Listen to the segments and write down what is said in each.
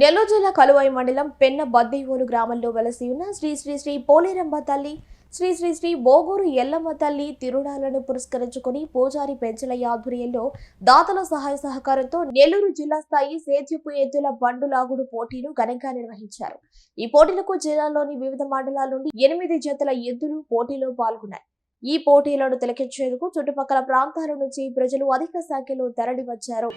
నెల్లూరు జిల్లా కలువాయి మండలం పెన్న బద్దేవోలు గ్రామంలో వెలసి ఉన్న శ్రీ శ్రీ శ్రీ పోలేరమ్మ తల్లి శ్రీ శ్రీ శ్రీ బోగూరు ఎల్లమ్మ తల్లి తిరునాళ్లను పురస్కరించుకుని పూజారి పెంచలయ్య ఆధ్వర్యంలో దాతల సహాయ సహకారంతో నెల్లూరు జిల్లా స్థాయి సేద్యపు ఎద్దుల బండు లాగుడు పోటీలు ఘనంగా నిర్వహించారు. ఈ పోటీలకు జిల్లాలోని వివిధ మండలాల నుండి 8 జతల ఎద్దులు పోటీలో పాల్గొన్నాయి. ఈ పోటీలను తిలకించేందుకు చుట్టుపక్కల ప్రాంతాల నుంచి ప్రజలు అధిక సంఖ్యలో తరలి వచ్చారు.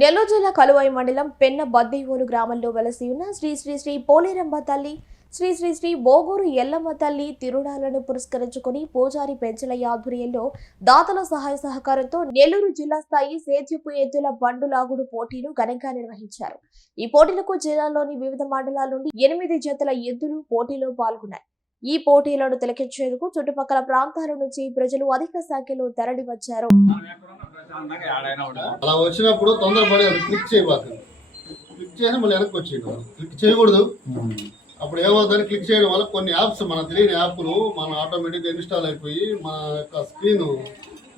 నెల్లూరు జిల్లా కలువాయి మండలం పెన్న బద్దేవోలు గ్రామంలో వెలసి ఉన్న శ్రీ శ్రీ శ్రీ పోలేరమ్మ తల్లి శ్రీ శ్రీ శ్రీ బోగూరు ఎల్లమ్మ తల్లి తిరునాళ్లను పురస్కరించుకుని పూజారి పెంచలయ్య ఆధ్వర్యంలో దాతల సహాయ సహకారంతో నెల్లూరు జిల్లా స్థాయి సేద్యపు ఎద్దుల బండు లాగుడు పోటీలు ఘనంగా నిర్వహించారు. ఈ పోటీలకు జిల్లాలోని వివిధ మండలాల నుండి 8 జతల ఎద్దులు పోటీలో పాల్గొన్నాయి. ఈ పోటీలను తిలకించేందుకు చుట్టుపక్కల ప్రాంతాల నుంచి ప్రజలు అధిక సంఖ్యలో తరలి వచ్చారు. అలా వచ్చినప్పుడు తొందరపడి క్లిక్ చేయబోతుంది. క్లిక్ చేసి మళ్ళీ వెనక్కి వచ్చేయడం, క్లిక్ చేయకూడదు. అప్పుడు ఏమవుతుంది, క్లిక్ చేయడం వల్ల కొన్ని యాప్స్ మన తెలియని యాప్లు మన ఆటోమేటిక్గా ఇన్స్టాల్ అయిపోయి మన యొక్క స్క్రీన్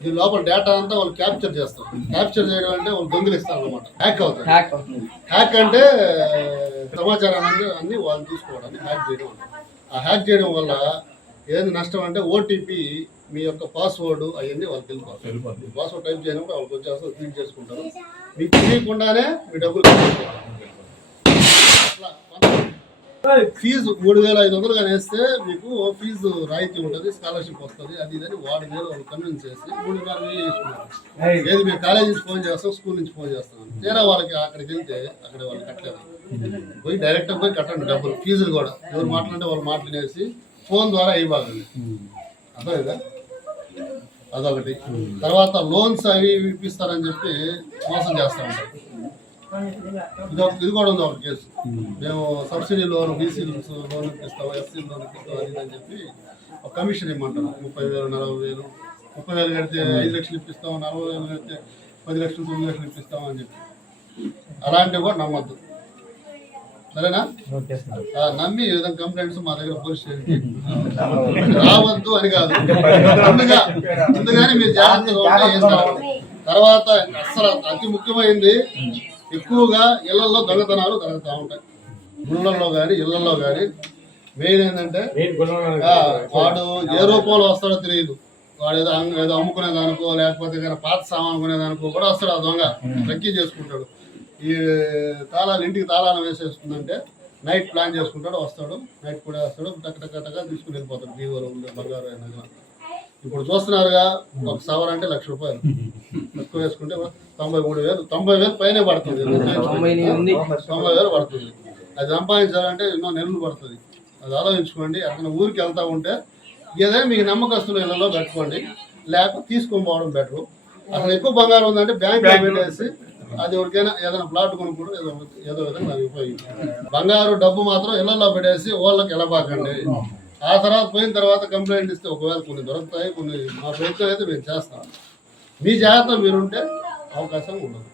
దీని లోపల డేటా అంతా వాళ్ళు క్యాప్చర్ చేస్తారు. క్యాప్చర్ చేయడం అంటే వాళ్ళు దొంగిలిస్తారు అనమాట. హ్యాక్ అవుతుంది. హ్యాక్ అంటే సమాచారాన్ని అన్ని వాళ్ళు తీసుకోవడానికి హ్యాక్ చేయడం. ఆ హ్యాక్ చేయడం వల్ల ఏది నష్టం అంటే ఓటీపీ, మీ యొక్క పాస్వర్డ్ అవన్నీ వాళ్ళకి వెళ్ళిపోతారు. మీ పాస్వర్డ్ టైప్ చేయనప్పుడు వాళ్ళకి వచ్చేస్తారు, క్లిక్ చేసుకుంటారు. మీకు తెలియకుండానే మీ డబ్బులు ఫీజు 3,500 కానీ వేస్తే మీకు ఫీజు రాయితీ ఉంటుంది, స్కాలర్షిప్ వస్తుంది. అది ఇదని వాడి మీద వాళ్ళు కన్విన్స్ చేసి 3,500 చేసుకున్నారు. ఏది మేము కాలేజ్ నుంచి ఫోన్ చేస్తాం, స్కూల్ నుంచి ఫోన్ చేస్తాం. తీరా వాళ్ళకి అక్కడికి వెళ్తే అక్కడ వాళ్ళు కట్టలేదు. పోయి డైరెక్ట్గా పోయి కట్టండి డబ్బులు, ఫీజులు కూడా. ఎవరు మాట్లాడితే వాళ్ళు మాట్లాడేసి ఫోన్ ద్వారా ఇవ్వాలి. అర్థమైందా? అదొకటి. తర్వాత లోన్స్ అవి ఇప్పిస్తారని చెప్పి మోసం చేస్తూ ఉంటారు. ఇది కూడా ఉంది ఒక కేసు. మేము సబ్సిడీ లోన్, బీసీ లోన్ ఇప్పిస్తాం, ఎస్సీ లోన్ ఇప్పిస్తాం అది అని చెప్పి ఒక కమిషన్ ఇవ్వమంటారు. 30,000, 40,000. 30,000 కడితే 5 లక్షలు ఇప్పిస్తాం, 40,000 కడితే 10 లక్షలు, 9 లక్షలు ఇప్పిస్తాం అని చెప్పి. అలాంటివి కూడా నమ్మద్దు, సరేనా? నమ్మి ఈ విధంగా కంప్లైంట్స్ మా దగ్గర పోలీస్ స్టేషన్ రావద్దు అని కాదు, ముందుగానే మీరు జాగ్రత్తగా ఉంటే. తర్వాత అసలు అతి ముఖ్యమైనది, ఎక్కువగా ఇళ్లలో దొంగతనాలు జరుగుతూ ఉంటాయి. గుళ్ళల్లో కానీ ఇళ్లలో కానీ. మెయిన్ ఏంటంటే వాడు ఏ రూపంలో వస్తాడో తెలియదు. వాడు ఏదో అమ్ముకునేదానికో లేకపోతే పాత సామాన్ కొనేదానికో కూడా వస్తాడు. ఆ దొంగ తగ్గి చేసుకుంటాడు. ఈ తాళాలు ఇంటికి తాళాలు వేసేస్తుందంటే నైట్ ప్లాన్ చేసుకుంటాడు, వస్తాడు, నైట్ కూడా వస్తాడు, టక్క తీసుకుని వెళ్ళిపోతాడు. బీవోలో ఉండే బంగారు అయినా. ఇప్పుడు చూస్తున్నారుగా, ఒక సవర్ అంటే ₹1,00,000 ఎక్కువ వేసుకుంటే 93,000, 90,000 పైనే పడుతుంది. 90,000 పడుతుంది. అది సంపాదించాలంటే ఎన్నో నెలలు పడుతుంది. అది ఆలోచించుకోండి. అక్కడ ఊరికి వెళ్తా ఉంటే ఏదైనా మీకు నమ్మకస్తున్న ఇళ్లలో పెట్టుకోండి, లేకపోతే తీసుకొని పోవడం బెటరు. అక్కడ ఎక్కువ బంగారం ఉందంటే బ్యాంకులో పెట్టేసి అది ఎవరికైనా ఏదైనా ప్లాట్ కొనుక్కుంటూ ఏదో విధంగా అది ఉపయోగించండి. బంగారు డబ్బు మాత్రం ఇళ్లలో పెట్టేసి వాళ్ళకి వెళ్ళబాకండి. ఆ తర్వాత పోయిన తర్వాత కంప్లైంట్ ఇస్తే ఒకవేళ కొన్ని దొరుకుతాయి, కొన్ని మా ప్రయత్నం అయితే మేము చేస్తాం. మీ జాగ్రత్త మీరుంటే అవకాశం ఉండదు.